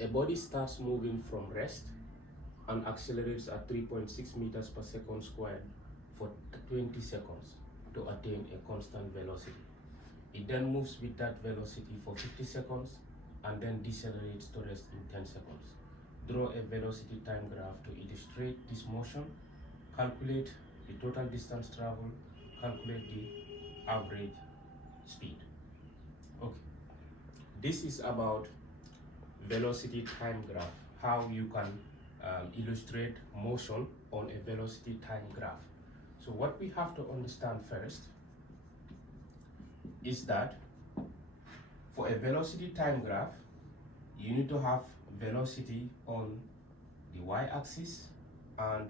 A body starts moving from rest and accelerates at 3.6 meters per second squared for 20 seconds to attain a constant velocity. It then moves with that velocity for 50 seconds and then decelerates to rest in 10 seconds. Draw a velocity time graph to illustrate this motion. Calculate the total distance traveled. Calculate the average speed. Okay. This is about velocity time graph, how you can illustrate motion on a velocity time graph. So what we have to understand first is that for a velocity time graph, you need to have velocity on the y-axis and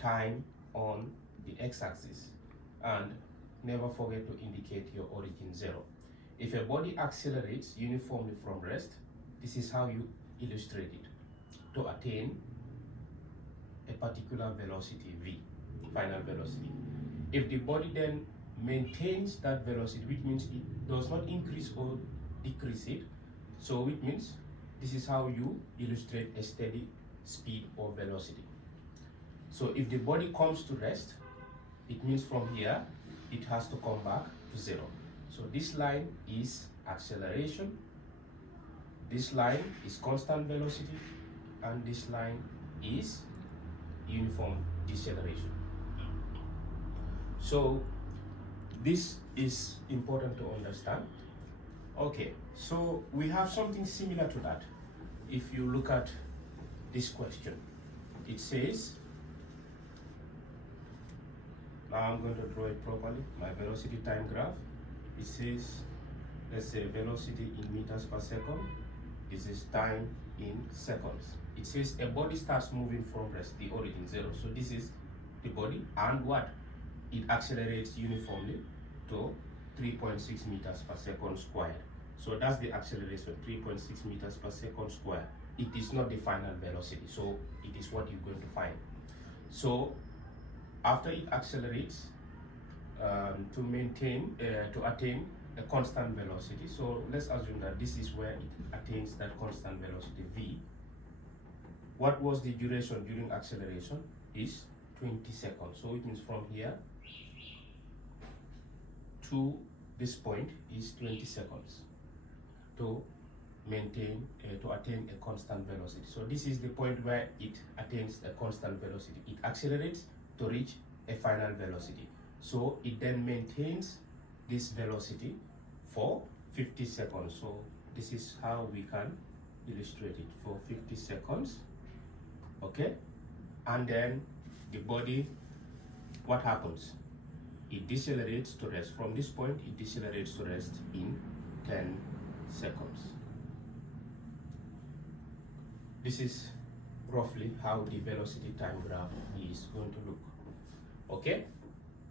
time on the x-axis, and never forget to indicate your origin 0. If a body accelerates uniformly from rest, this is how you illustrate it to attain a particular velocity v, final velocity. If the body then maintains that velocity, which means it does not increase or decrease it, so it means this is how you illustrate a steady speed or velocity. So if the body comes to rest, it means from here it has to come back to 0. So this line is acceleration, this line is constant velocity, and this line is uniform deceleration. So this is important to understand. Okay, so we have something similar to that. If you look at this question, it says, now I'm going to draw it properly, my velocity time graph. It says, let's say velocity in meters per second. This is time in seconds. It says a body starts moving from rest, the origin 0. So this is the body, and what? It accelerates uniformly to 3.6 meters per second squared. So that's the acceleration, 3.6 meters per second squared. It is not the final velocity, so it is what you're going to find. So after it accelerates to attain a constant velocity, so let's assume that this is where it attains that constant velocity v. What was the duration during acceleration? Is 20 seconds. So it means from here to this point is 20 seconds to attain a constant velocity. So this is the point where it attains a constant velocity. It accelerates to reach a final velocity. So it then maintains this velocity for 50 seconds. So this is how we can illustrate it for 50 seconds. Okay, and then the body, what happens? It decelerates to rest. From this point, it decelerates to rest in 10 seconds. This is roughly how the velocity time graph is going to look. Okay,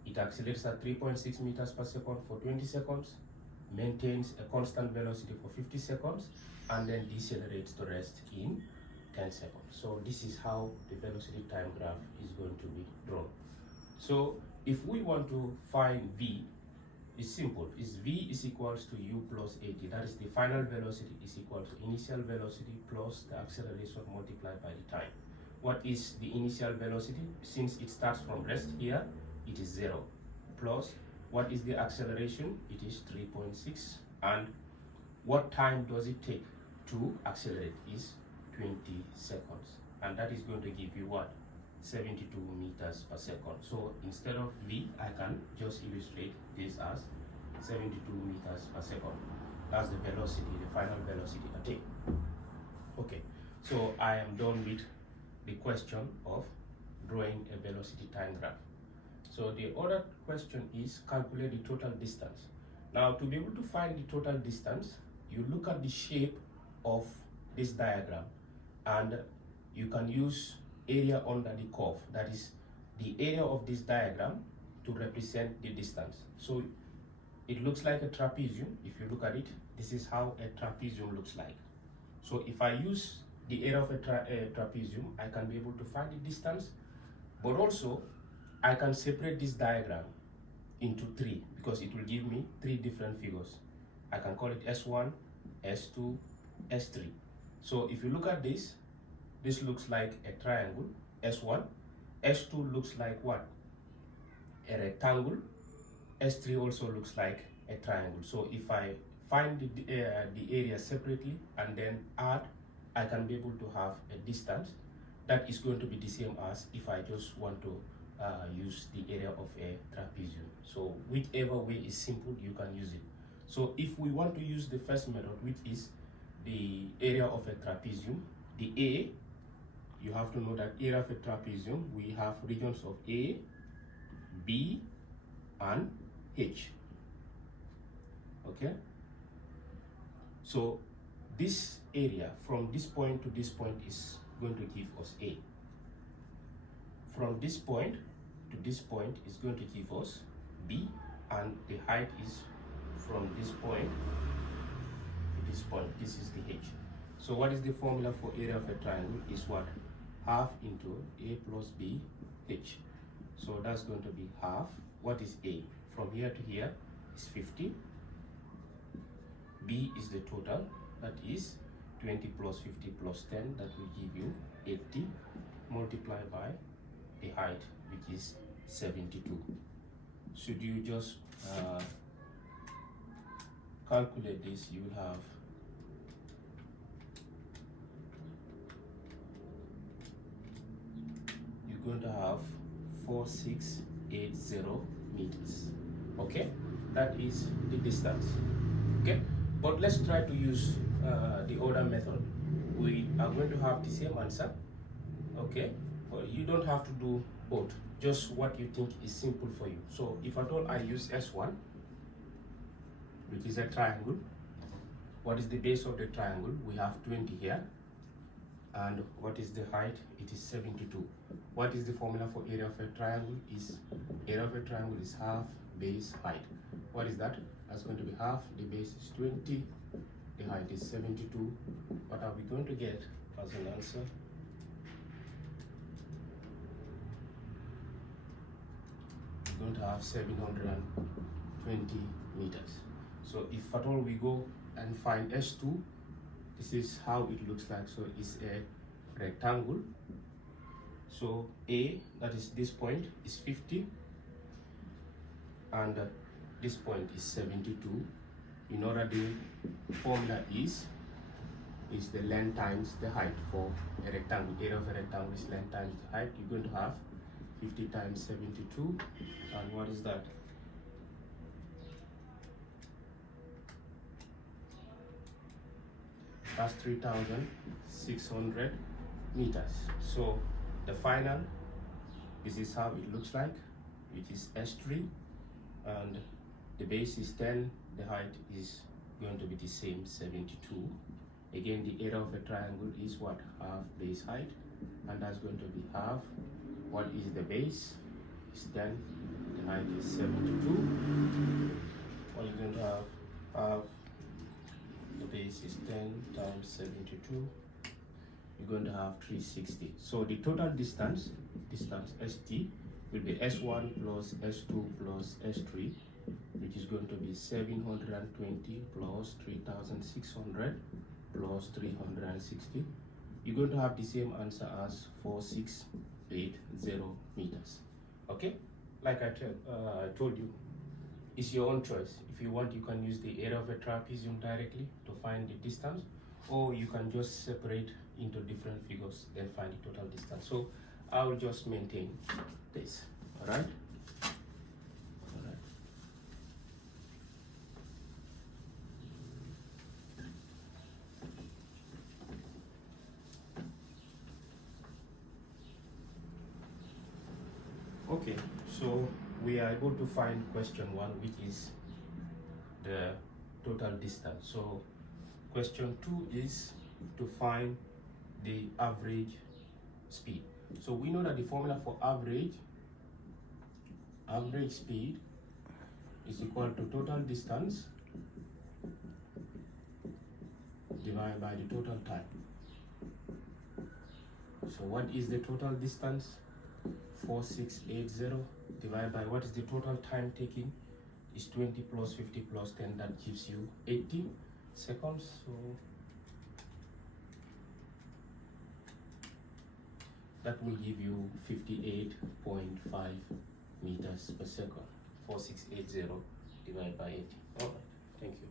it accelerates at 3.6 meters per second for 20 seconds, maintains a constant velocity for 50 seconds, and then decelerates to rest in 10 seconds. So this is how the velocity time graph is going to be drawn. So if we want to find v, it's simple. It's v is equals to u plus 80. That is the final velocity is equal to initial velocity plus the acceleration multiplied by the time. What is the initial velocity? Since it starts from rest here, it is 0. Plus, what is the acceleration? It is 3.6. And what time does it take to accelerate? Is 20 seconds. And that is going to give you what? 72 meters per second. So instead of v, I can just illustrate this as 72 meters per second. That's the velocity, the final velocity attained. Okay, so I am done with the question of drawing a velocity time graph. So the other question is calculate the total distance. Now to be able to find the total distance, you look at the shape of this diagram and you can use area under the curve, that is the area of this diagram, to represent the distance. So it looks like a trapezium. If you look at it, this is how a trapezium looks like. So if I use the area of a trapezium, I can be able to find the distance, but also I can separate this diagram into 3 because it will give me 3 different figures. I can call it S1, S2, S3. So if you look at this looks like a triangle, S1. S2 looks like what? A rectangle. S3 also looks like a triangle. So if I find the area separately and then add, I can be able to have a distance that is going to be the same as if I just want to use the area of a trapezium. So whichever way is simple, you can use it. So if we want to use the first method, which is the area of a trapezium, the A, you have to know that area of a trapezium, we have regions of A, B, and H. Okay? So this area from this point to this point is going to give us A. From this point to this point is going to give us B, and the height is from this point to this point. This is the H. So what is the formula for area of a triangle? Is what? Half into A plus B H. So that's going to be half. What is A? From here to here is 50. B is the total, that is 20 plus 50 plus 10, that will give you 80, multiplied by the height, which is 72. Should you just calculate this, you will have going to have 4680 meters. Okay, that is the distance. Okay, but let's try to use the other method. We are going to have the same answer. Okay, but you don't have to do both, just what you think is simple for you. So if at all I use S1, which is a triangle, what is the base of the triangle? We have 20 here. And what is the height? It is 72. What is the formula for area of a triangle? Area of a triangle is half base height. What is that? That's going to be half. The base is 20. The height is 72. What are we going to get as an answer? We're going to have 720 meters. So if at all we go and find S2, this is how it looks like. So it's a rectangle. So A, that is this point, is 50, and this point is 72. In order, the formula is the length times the height for a rectangle. Area of a rectangle is length times the height. You're going to have 50 times 72, and what is that? That's 3,600 meters. So the final, this is how it looks like, which is S3, and the base is 10, the height is going to be the same, 72. Again, the area of a triangle is what? Half base height, and that's going to be half. What is the base? It's 10, the height is 72. What you're going to have? The base is 10 times 72. You're going to have 360. So the total distance ST, will be S1 plus S2 plus S3, which is going to be 720 plus 3,600 plus 360. You're going to have the same answer as 4680 meters. Okay, like I told you, it's your own choice. If you want, you can use the area of a trapezium directly to find the distance, or you can just separate into different figures and find the total distance. So I will just maintain this. All right. Okay, so we are able to find question 1, which is the total distance. So question 2 is to find the average speed. So we know that the formula for average speed is equal to total distance divided by the total time. So what is the total distance? 4680 divided by what is the total time taken? Is 20 plus 50 plus 10, that gives you 80 seconds. So that will give you 58.5 meters per second. 4680 divided by 80. All right, thank you.